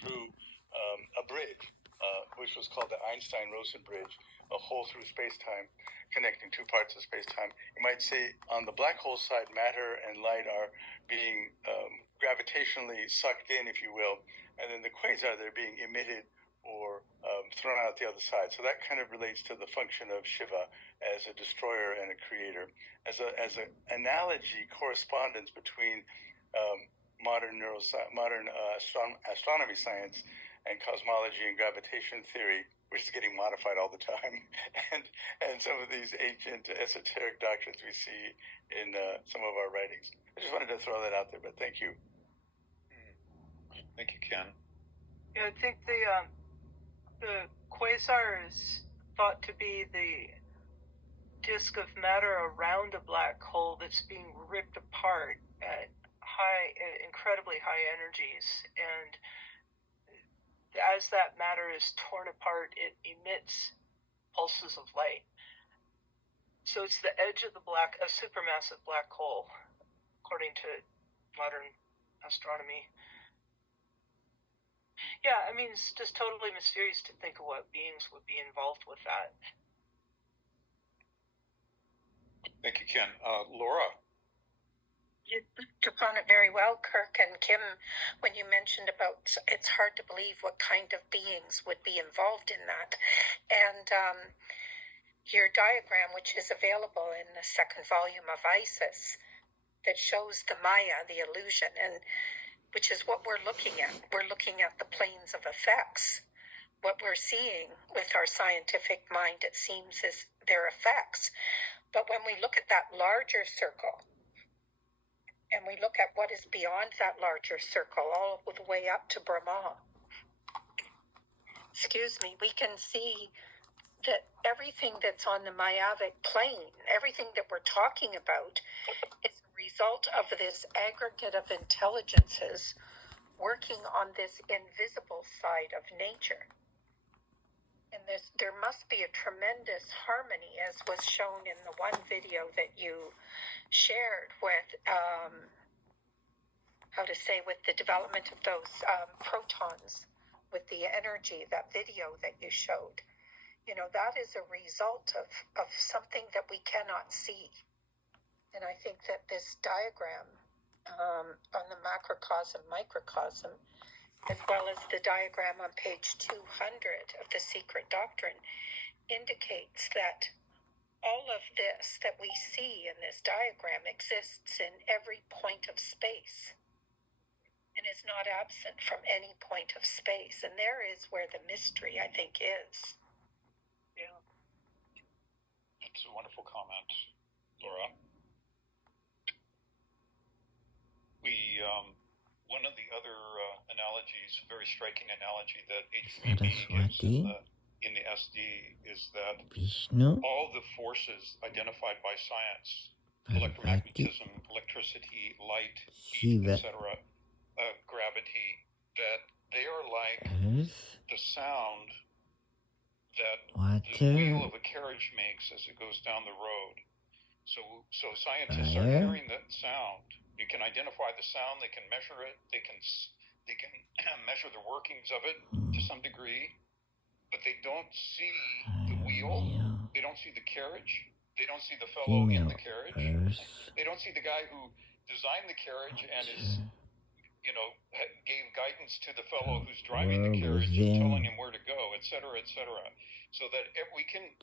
through a bridge, which was called the Einstein-Rosen bridge, a hole through space-time connecting two parts of space-time. You might say on the black hole side, matter and light are being gravitationally sucked in, if you will, and then the quasar, they're being emitted or thrown out the other side. So that kind of relates to the function of Shiva as a destroyer and a creator. As an analogy, correspondence between modern astronomy science and cosmology and gravitation theory, which is getting modified all the time, and some of these ancient esoteric doctrines we see in some of our writings. I just wanted to throw that out there, but thank you. Thank you, Ken. Yeah, I think the quasar is thought to be the disk of matter around a black hole that's being ripped apart at incredibly high energies, and as that matter is torn apart, it emits pulses of light. So it's the edge of a supermassive black hole, according to modern astronomy. Yeah, I mean, it's just totally mysterious to think of what beings would be involved with that. Thank you, Ken. Laura? You touched upon it very well, Kirk and Kim, when you mentioned about it's hard to believe what kind of beings would be involved in that. And your diagram, which is available in the second volume of ISIS, that shows the Maya, the illusion, and which is what we're looking at. We're looking at the planes of effects. What we're seeing with our scientific mind, it seems, is their effects. But when we look at that larger circle, and we look at what is beyond that larger circle, all the way up to Brahma, we can see that everything that's on the Mayavic plane, everything that we're talking about, is a result of this aggregate of intelligences working on this invisible side of nature. And there must be a tremendous harmony, as was shown in the one video that you shared with, with the development of those protons, with the energy, that video that you showed. You know, that is a result of something that we cannot see. And I think that this diagram on the macrocosm, microcosm, as well as the diagram on page 200 of The Secret Doctrine, indicates that all of this that we see in this diagram exists in every point of space and is not absent from any point of space. And there is where the mystery, I think, is. Yeah. That's a wonderful comment, Laura. One of the other analogies, very striking analogy that H3B gives in the SD is that all the forces identified by science, electromagnetism, electricity, light, heat, etc., gravity, that they are like the sound that the wheel of a carriage makes as it goes down the road. So scientists are hearing that sound. You can identify the sound. They can measure it. They can measure the workings of it to some degree, but they don't see the wheel. They don't see the carriage. They don't see the fellow in the carriage. They don't see the guy who designed the carriage and gave guidance to the fellow who's driving the carriage and telling him where to go, etc., etc. So that we can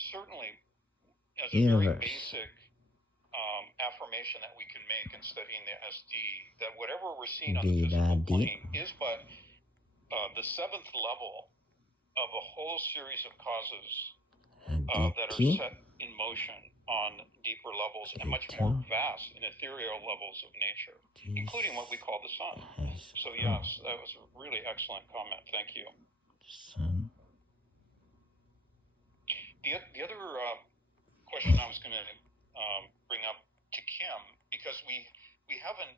certainly, as a very basic affirmation that we can make in studying the SD, that whatever we're seeing on the physical plane is but the seventh level of a whole series of causes that are set in motion on deeper levels and much more vast and ethereal levels of nature, including what we call the sun. So yes, that was a really excellent comment. Thank you. The other question I was going to bring up to Kim, because we have an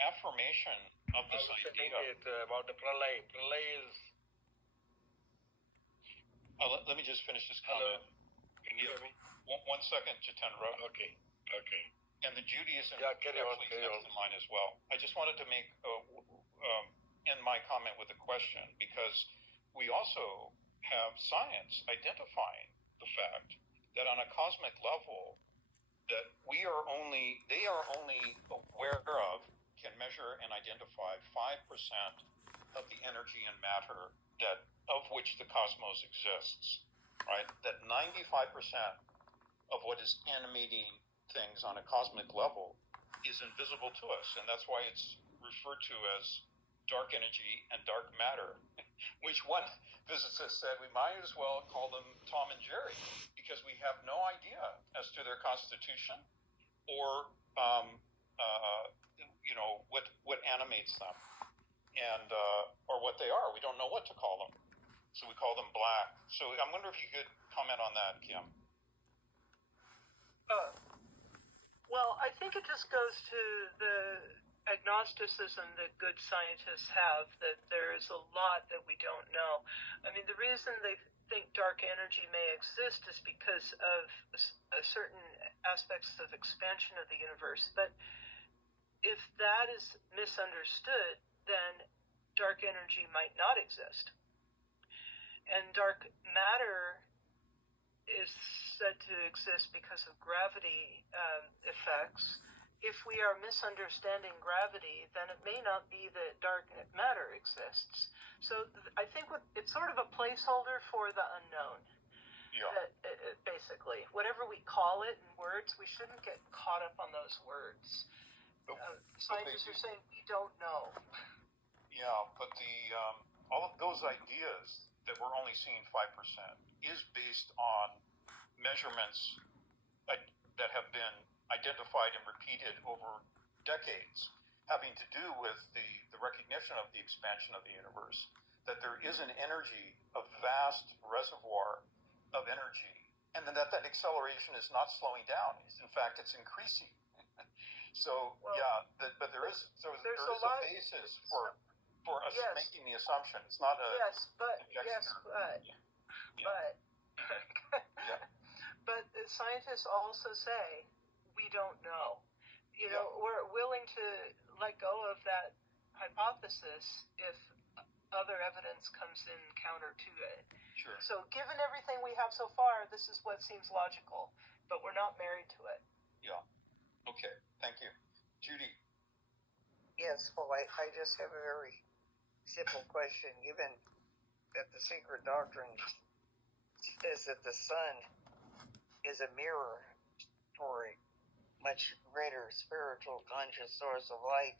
affirmation of this idea about the pralay. Pralay is. Let me just finish this comment. Hello. Can you hear me? One second, Jitendra. Okay. And the Judaism carry on. to mine as well. I just wanted to make end my comment with a question, because we also have science identifying the fact that on a cosmic level, that they are only aware of, can measure and identify 5% of the energy and matter of which the cosmos exists, right? That 95% of what is animating things on a cosmic level is invisible to us, and that's why it's referred to as dark energy and dark matter, which one physicist said we might as well call them Tom and Jerry, because we have no idea as to their constitution or what animates them, and or what they are. We don't know what to call them, so we call them black. So I wonder if you could comment on that, Kim. Well, I think it just goes to the agnosticism that good scientists have, that there is a lot that we don't know. I mean, the reason they think dark energy may exist is because of certain aspects of expansion of the universe. But if that is misunderstood, then dark energy might not exist. And dark matter is said to exist because of gravity effects. If we are misunderstanding gravity, then it may not be that dark matter exists. So I think it's sort of a placeholder for the unknown. Yeah. Basically, whatever we call it in words, we shouldn't get caught up on those words. Scientists are saying we don't know. Yeah, but all of those ideas that we're only seeing 5% is based on measurements that have been identified and repeated over decades, having to do with the recognition of the expansion of the universe, that there is an energy, a vast reservoir of energy, and then that acceleration is not slowing down. In fact, it's increasing. So, but there is a basis for us making the assumption. It's not a but scientists also say we don't know. You know, we're willing to let go of that hypothesis if other evidence comes in counter to it. Sure. So given everything we have so far, this is what seems logical, but we're not married to it. Yeah. Okay. Thank you. Judy. Yes, well, I just have a very simple question. Given that the secret doctrine says that the sun is a mirror for a much greater spiritual conscious source of light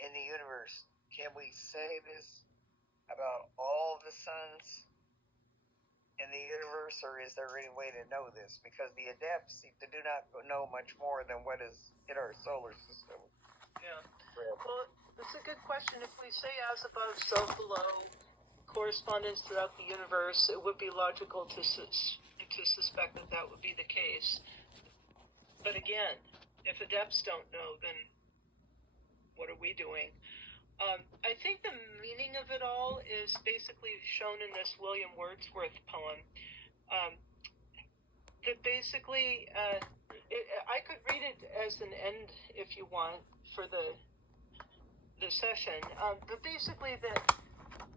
in the universe, can we say this about all the suns in the universe, or is there any way to know this? Because the adepts seem to do not know much more than what is in our solar system. Yeah. Well, it's a good question. If we say as above, so below, correspondence throughout the universe, it would be logical to suspect that that would be the case. But again, if adepts don't know, then what are we doing? I think the meaning of it all is basically shown in this William Wordsworth poem. That basically, I could read it as an end if you want for the session, but basically that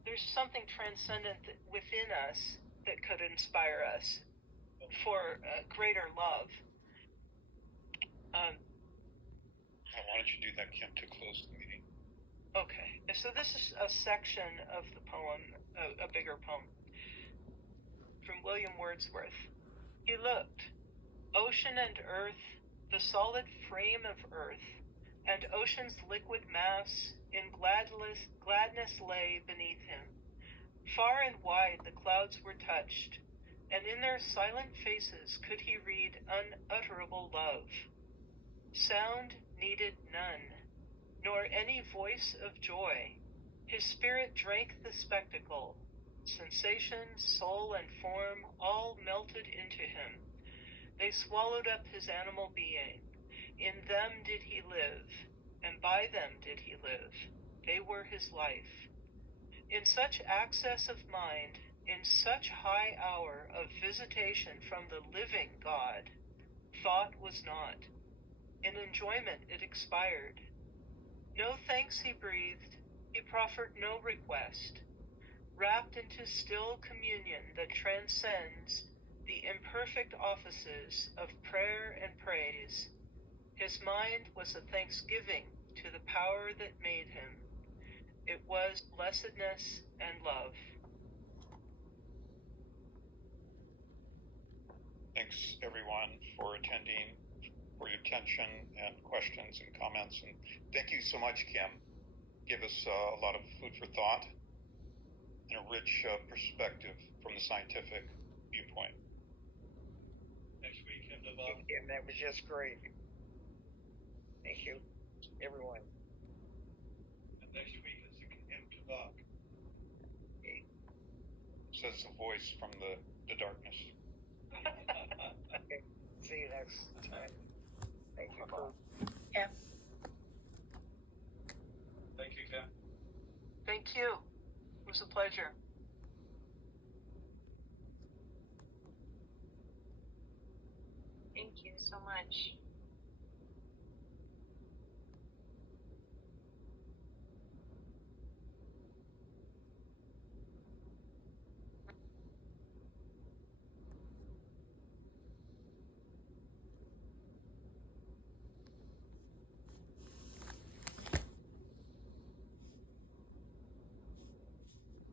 there's something transcendent within us that could inspire us for greater love. Why don't you do that, Kim, to close the meeting? Okay, so this is a section of the poem, a bigger poem, from William Wordsworth. He looked, ocean and earth, the solid frame of earth, and ocean's liquid mass in gladness lay beneath him. Far and wide the clouds were touched, and in their silent faces could he read unutterable love. Sound needed none, nor any voice of joy. His spirit drank the spectacle. Sensation, soul, and form all melted into him. They swallowed up his animal being. In them did he live, and by them did he live. They were his life. In such access of mind, in such high hour of visitation from the living God, thought was not. In enjoyment it expired. No thanks he breathed, He proffered no request. Wrapped into still communion that transcends the imperfect offices of prayer and praise, his mind was a thanksgiving to the power that made him. It was blessedness and love. Thanks, everyone, for attending, for your attention and questions and comments. And thank you so much, Kim. Give us a lot of food for thought and a rich perspective from the scientific viewpoint. Next week, And that was just great. Thank you, everyone. next week is Kim Tavak. Says a voice from the darkness. Okay. See you next time. Thank you, Kurt. Yeah. Thank you, Kim. Thank you. It was a pleasure. Thank you so much.